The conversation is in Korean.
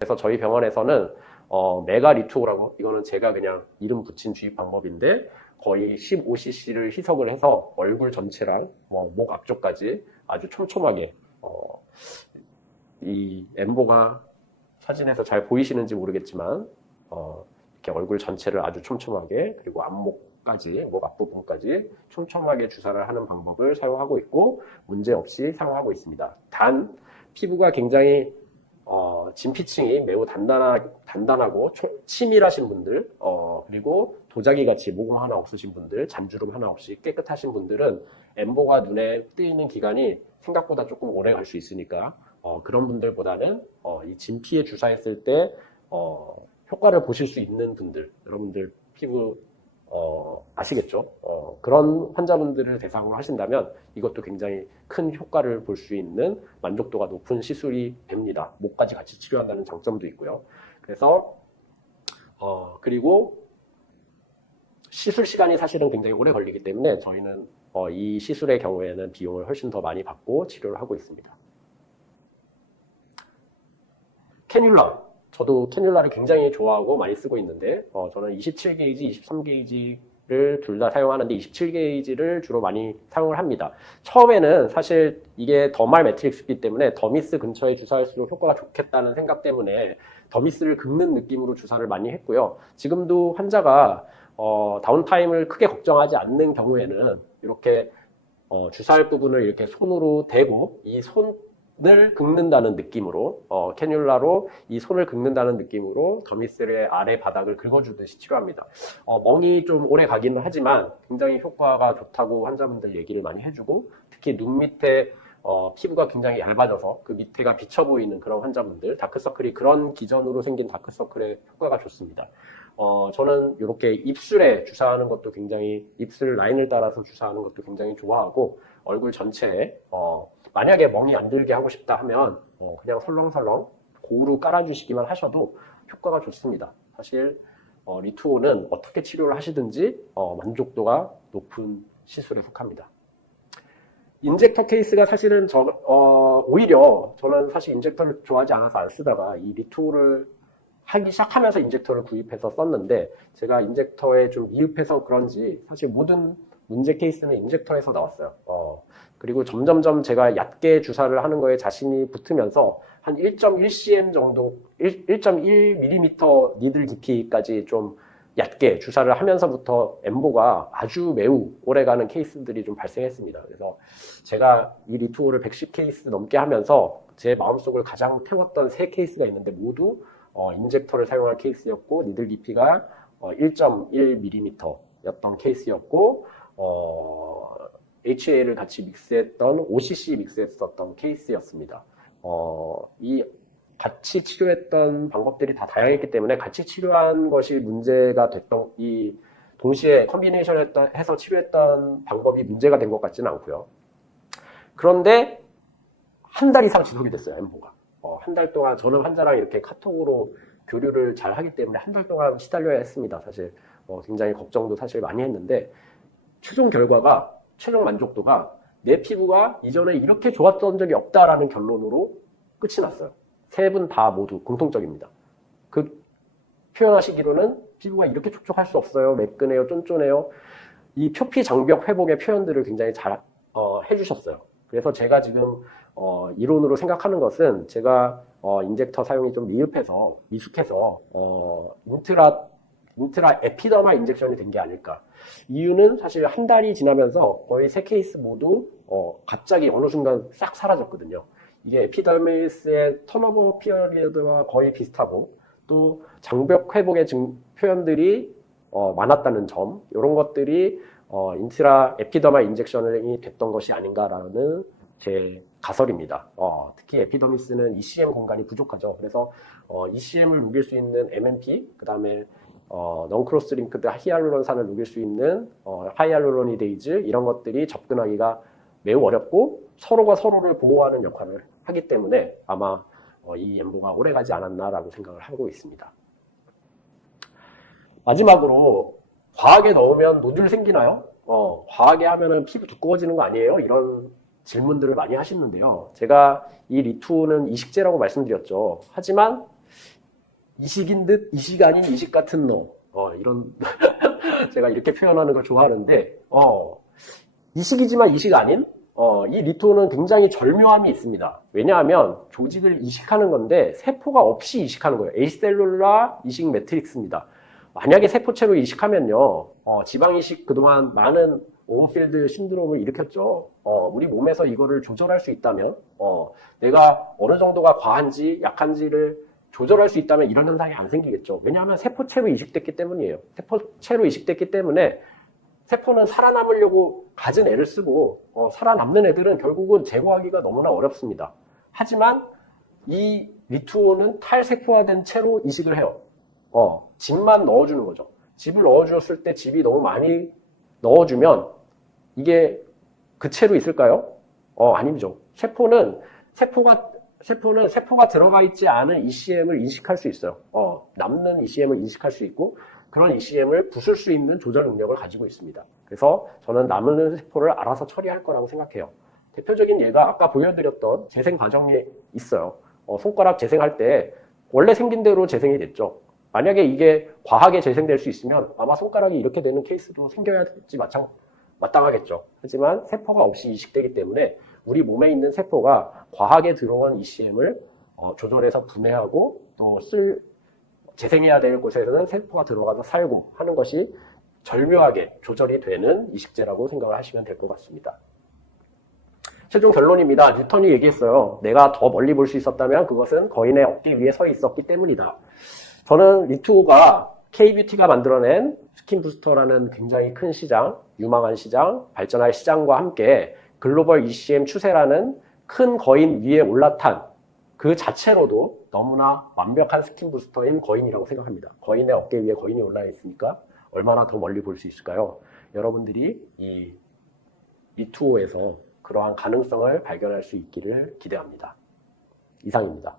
그래서 저희 병원에서는 메가 리투오라고, 이거는 제가 그냥 이름 붙인 주입 방법인데 거의 15cc를 희석을 해서 얼굴 전체랑 목 앞쪽까지 아주 촘촘하게, 이 엠보가 사진에서 잘 보이시는지 모르겠지만 이렇게 얼굴 전체를 아주 촘촘하게, 그리고 앞목까지, 목 앞부분까지 촘촘하게 주사를 하는 방법을 사용하고 있고 문제없이 사용하고 있습니다. 단 피부가 굉장히 진피층이 매우 단단하고 치밀하신 분들, 그리고 도자기 같이 모공 하나 없으신 분들, 잔주름 하나 없이 깨끗하신 분들은 엠보가 눈에 뜨이는 기간이 생각보다 조금 오래 갈 수 있으니까 그런 분들보다는 이 진피에 주사했을 때 효과를 보실 수 있는 분들, 여러분들 피부 아시겠죠? 그런 환자분들을 대상으로 하신다면 이것도 굉장히 큰 효과를 볼 수 있는, 만족도가 높은 시술이 됩니다. 목까지 같이 치료한다는 장점도 있고요. 그래서 그리고 시술 시간이 사실은 굉장히 오래 걸리기 때문에 저희는 이 시술의 경우에는 비용을 훨씬 더 많이 받고 치료를 하고 있습니다. 캐뉼라. 저도 캐뉼라를 굉장히 좋아하고 많이 쓰고 있는데 저는 27게이지, 23게이지를 둘 다 사용하는데 27게이지를 주로 많이 사용을 합니다. 처음에는 사실 이게 더말 매트릭스이기 때문에 더미스 근처에 주사할수록 효과가 좋겠다는 생각 때문에 더미스를 긁는 느낌으로 주사를 많이 했고요. 지금도 환자가 다운타임을 크게 걱정하지 않는 경우에는 이렇게 주사할 부분을 이렇게 손으로 대고 이 손을 긁는다는 느낌으로, 캐뉼라로 이 손을 긁는다는 느낌으로 더미스의 아래 바닥을 긁어주듯이 치료합니다. 멍이 좀 오래 가기는 하지만 굉장히 효과가 좋다고 환자분들 얘기를 많이 해주고, 특히 눈 밑에 피부가 굉장히 얇아져서 그 밑에가 비쳐 보이는 그런 환자분들, 다크서클이 그런 기전으로 생긴 다크서클에 효과가 좋습니다. 저는 이렇게 입술에 주사하는 것도 굉장히, 입술 라인을 따라서 주사하는 것도 굉장히 좋아하고, 얼굴 전체에 만약에 멍이 안 들게 하고 싶다 하면 그냥 설렁설렁 고루 깔아주시기만 하셔도 효과가 좋습니다. 사실 리투오는 어떻게 치료를 하시든지 만족도가 높은 시술에 속합니다. 인젝터 케이스가 사실은 오히려 저는 사실 인젝터를 좋아하지 않아서 안 쓰다가 이 리투오를 하기 시작하면서 인젝터를 구입해서 썼는데, 제가 인젝터에 좀 미흡해서 그런지 사실 모든 문제 케이스는 인젝터에서 나왔어요. 그리고 점점점 제가 얕게 주사를 하는 거에 자신이 붙으면서 한 1.1cm 정도, 1.1mm 니들 깊이까지 좀 얕게 주사를 하면서부터 엠보가 아주 매우 오래가는 케이스들이 좀 발생했습니다. 그래서 제가 이 리투오를 110 케이스 넘게 하면서 제 마음속을 가장 태웠던 3케이스가 있는데 모두 인젝터를 사용한 케이스였고, 니들 깊이가 1.1mm 였던 케이스였고, HA를 같이 믹스했던 5cc 믹스했었던 케이스였습니다. 이 같이 치료했던 방법들이 다 다양했기 때문에 같이 치료한 것이 문제가 됐던, 이 동시에 컨비네이션 해서 치료했던 방법이 문제가 된 것 같지는 않고요. 그런데 한 달 이상 지속이 됐어요, 엠보가. 한 달 동안 저는 환자랑 이렇게 카톡으로 교류를 잘 하기 때문에 한 달 동안 시달려야 했습니다. 사실 굉장히 걱정도 사실 많이 했는데, 최종 결과가, 최종 만족도가 내 피부가 이전에 이렇게 좋았던 적이 없다라는 결론으로 끝이 났어요. 3분 다 모두 공통적입니다. 그 표현하시기로는 피부가 이렇게 촉촉할 수 없어요, 매끈해요, 쫀쫀해요, 이 표피 장벽 회복의 표현들을 굉장히 잘 해주셨어요. 그래서 제가 지금 이론으로 생각하는 것은, 제가 인젝터 사용이 좀 미숙해서 인트라 에피더말 인젝션이 된 게 아닐까. 이유는 사실 한 달이 지나면서 거의 3케이스 모두 갑자기 어느 순간 싹 사라졌거든요. 이게 에피더미스의 턴오버 피어리드와 거의 비슷하고, 또 장벽 회복의 표현들이 많았다는 점, 이런 것들이 인트라 에피더말 인젝션이 됐던 것이 아닌가라는 제 가설입니다. 특히 에피더미스는 ECM 공간이 부족하죠. 그래서 ECM을 녹일 수 있는 MMP, 그 다음에 non-cross linked 히알루론산을 녹일 수 있는 하이알루로니데이즈, 이런 것들이 접근하기가 매우 어렵고 서로가 서로를 보호하는 역할을 하기 때문에 아마 이 엠보가 오래가지 않았나라고 생각을 하고 있습니다. 마지막으로, 과하게 넣으면 노즐 생기나요? 과하게 하면은 피부 두꺼워지는 거 아니에요? 이런 질문들을 많이 하시는데요. 제가 이 리투는 이식제라고 말씀드렸죠. 하지만 이식인 듯 이식 아닌 이식 같은 너. 이런 제가 이렇게 표현하는 걸 좋아하는데 이식이지만 이식 아닌 이 리토는 굉장히 절묘함이 있습니다. 왜냐하면 조직을 이식하는 건데 세포가 없이 이식하는 거예요. 에이셀룰라 이식 매트릭스입니다. 만약에 세포체로 이식하면요, 지방 이식 그동안 많은 온필드 신드롬을 일으켰죠. 우리 몸에서 이거를 조절할 수 있다면, 내가 어느 정도가 과한지 약한지를 조절할 수 있다면 이런 현상이 안 생기겠죠. 왜냐하면 세포체로 이식됐기 때문이에요. 세포체로 이식됐기 때문에 세포는 살아남으려고 가진 애를 쓰고 살아남는 애들은 결국은 제거하기가 너무나 어렵습니다. 하지만 이 리투오는 탈세포화된 채로 이식을 해요. 즙만 넣어주는 거죠. 즙을 넣어줬을 때 즙이 너무 많이 넣어주면 이게 그 채로 있을까요? 아니죠. 세포가 들어가 있지 않은 ECM을 인식할 수 있어요. 남는 ECM을 인식할 수 있고 그런 ECM을 부술 수 있는 조절 능력을 가지고 있습니다. 그래서 저는 남는 세포를 알아서 처리할 거라고 생각해요. 대표적인 예가 아까 보여드렸던 재생 과정에 있어요. 손가락 재생할 때 원래 생긴 대로 재생이 됐죠. 만약에 이게 과하게 재생될 수 있으면 아마 손가락이 이렇게 되는 케이스도 생겨야지 마땅하겠죠. 하지만 세포가 없이 이식되기 때문에 우리 몸에 있는 세포가 과하게 들어온 ECM을 조절해서 분해하고 또 재생해야 될 곳에서는 세포가 들어가서 살고 하는 것이 절묘하게 조절이 되는 이식제라고 생각을 하시면 될 것 같습니다. 최종 결론입니다. 뉴턴이 얘기했어요. 내가 더 멀리 볼 수 있었다면 그것은 거인의 어깨 위에 서 있었기 때문이다. 저는 리투오가 K-뷰티가 만들어낸 스킨 부스터라는 굉장히 큰 시장, 유망한 시장, 발전할 시장과 함께 글로벌 ECM 추세라는 큰 거인 위에 올라탄 그 자체로도 너무나 완벽한 스킨 부스터인 거인이라고 생각합니다. 거인의 어깨 위에 거인이 올라 있으니까 얼마나 더 멀리 볼 수 있을까요? 여러분들이 이 리투오에서 그러한 가능성을 발견할 수 있기를 기대합니다. 이상입니다.